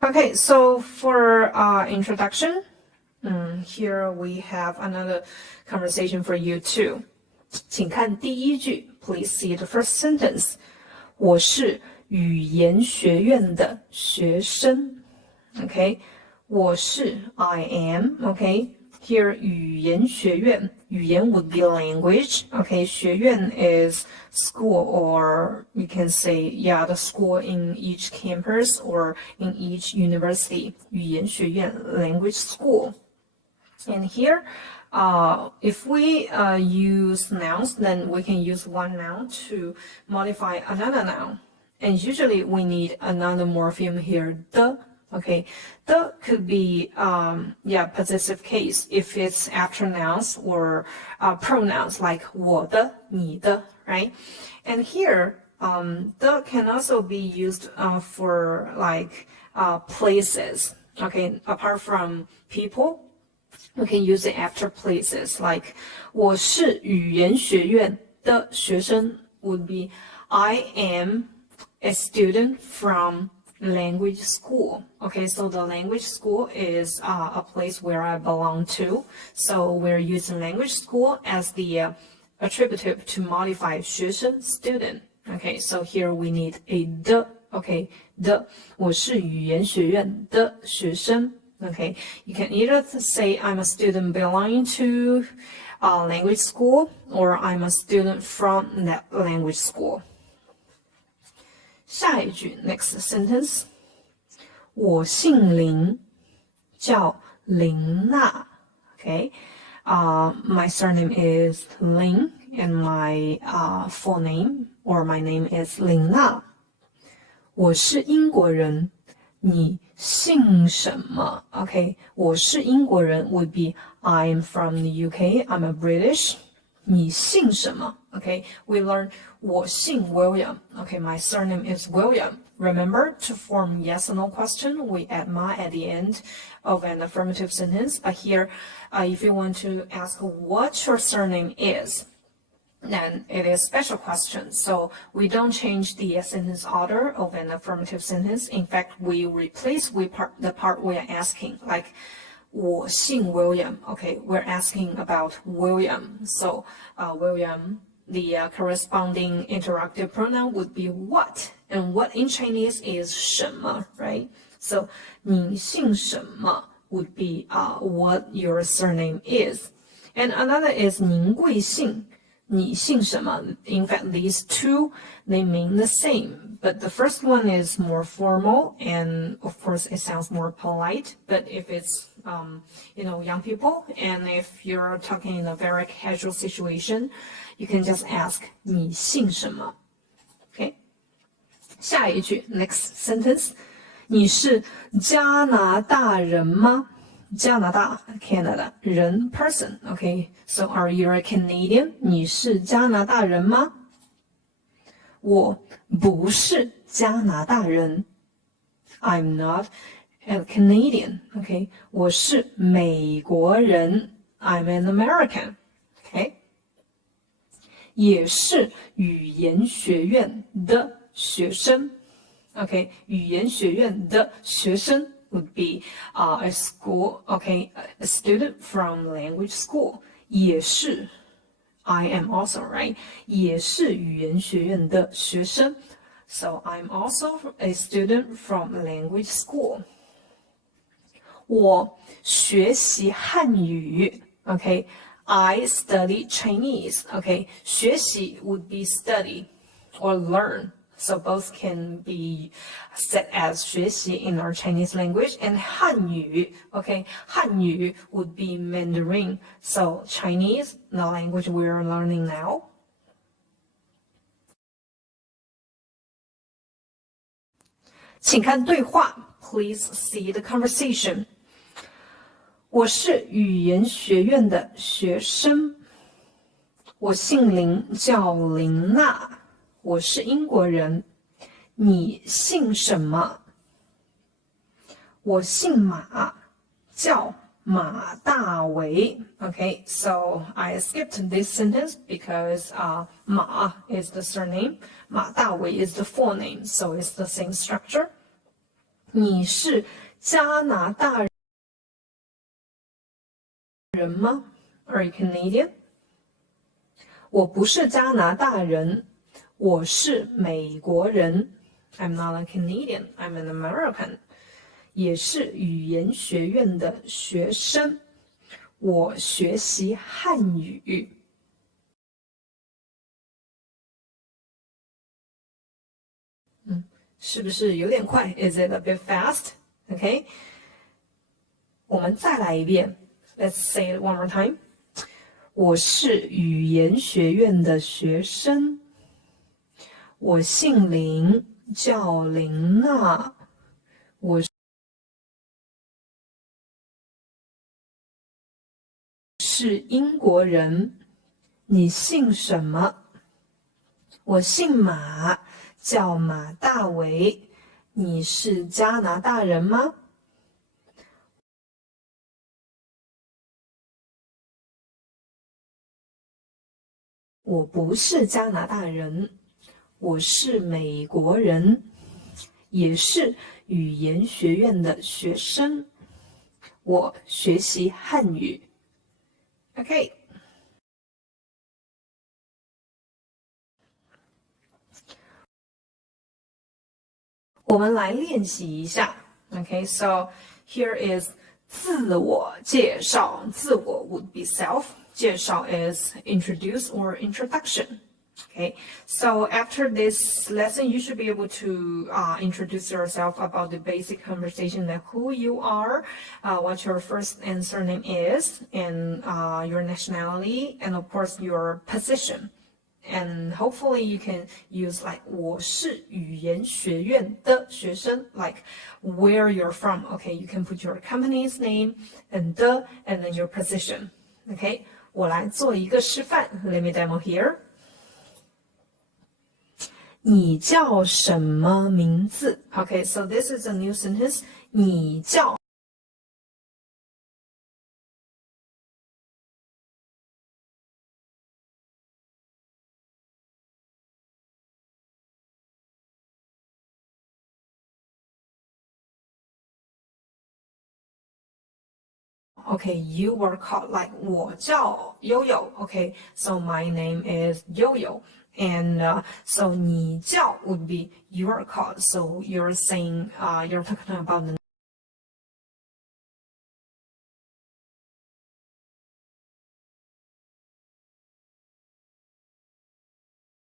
Okay, so for introduction, here we have another conversation for you too. 请看第一句 Please see the first sentence. 我是语言学院的学生 Okay, 我是 I am Okay, here 语言学院语言 would be language Okay, 学院 is school or you can say the school in each campus or in each university 语言学院 language school. And here if we use nouns, then we can use one noun to modify another noun. And usually we need another morpheme here, the. Okay, the could be possessive case if it's after nouns or pronouns like 我的,你的, right? And here, the can also be used for like places. Okay, apart from people, we can use it after places like 我是语言学院的学生 would be I am a student from language school. Okay, so the language school is a place where I belong to. So we're using language school as the attributive to modify 学生 student. Okay, so here we need a 的 Okay, 的我是语言学院的学生 Okay, you can either say I'm a student belonging to a language school or I'm a student from that language school. 下一句 next sentence 我姓林叫林娜 Okay, my surname is Lin and my full name or my name is 林娜我是英国人你姓什么 Okay, 我是英国人 would be I'm from the UK, I'm a British 你姓什么 Okay, we learned 我姓 William. Okay, my surname is William. Remember, to form yes or no question, we add ma at the end of an affirmative sentence. But here, if you want to ask what your surname is, then it is special question. So we don't change the sentence order of an affirmative sentence. In fact, we replace the part we are asking, like 我姓 William. Okay, we're asking about William. So William, the corresponding interrogative pronoun would be what, and what in Chinese is 什么, right? So 你姓什么 would be what your surname is. And another is 您贵姓你姓什么 In fact, these two, they mean the same. But the first one is more formal, and of course it sounds more polite. But if it's, young people, and if you're talking in a very casual situation, you can just ask 你姓什么 Okay? 下一句 next sentence 你是加拿大人吗加拿大 Canada 人 person Okay, so are you a Canadian 你是加拿大人吗我不是加拿大人 I'm not a Canadian Okay, 我是美国人 I'm an American Okay, 也是语言学院的学生 Okay, 语言学院的学生would be a school, okay, a student from language school. 也是 I am also, right? 也是语言学院的学生 So I'm also a student from language school. 我学习汉语 Okay, I study Chinese. Okay, 学习 would be study or learn. So both can be set as 学习 in our Chinese language, and 汉语 Okay, 汉语 would be Mandarin. So Chinese, the language we are learning now. 请看对话 Please see the conversation. 我是语言学院的学生。我姓林，叫林娜。我是英国人。你姓什么？我姓马，叫马大为。Okay, so I skipped this sentence because Ma is the surname, 马大为 is the full name, so it's the same structure. 你是加拿大人吗 ？Are you Canadian？ 我不是加拿大人，我是美国人。I'm not a Canadian, I'm an American。也是语言学院的学生，我学习汉语。是不是有点快 ？Is it a bit fast? OK， 我们再来一遍。Let's say it one more time。我是语言学院的学生，我姓林，叫林娜，我是英国人。你姓什么？我姓马，叫马大为。你是加拿大人吗？我不是加拿大人，我是美国人，也是语言学院的学生。我学习汉语。OK。我们来练习一下。Okay, so here is 自我介绍。自我 would be self. 介绍 is introduce or introduction. Okay, so after this lesson, you should be able to introduce yourself about the basic conversation, like who you are, what your first and surname is, and your nationality, and of course your position.And hopefully you can use like 我是语言学院的学生 like where you're from. Okay, you can put your company's name and then your position. Okay, 我来做一个示范 Let me demo here. 你叫什么名字 Okay, so this is a new sentence. 你叫Okay, you were called like 我叫悠悠 Okay, so my name is Yo-Yo. And so 你叫 would be you are called. So you're saying you're talking about the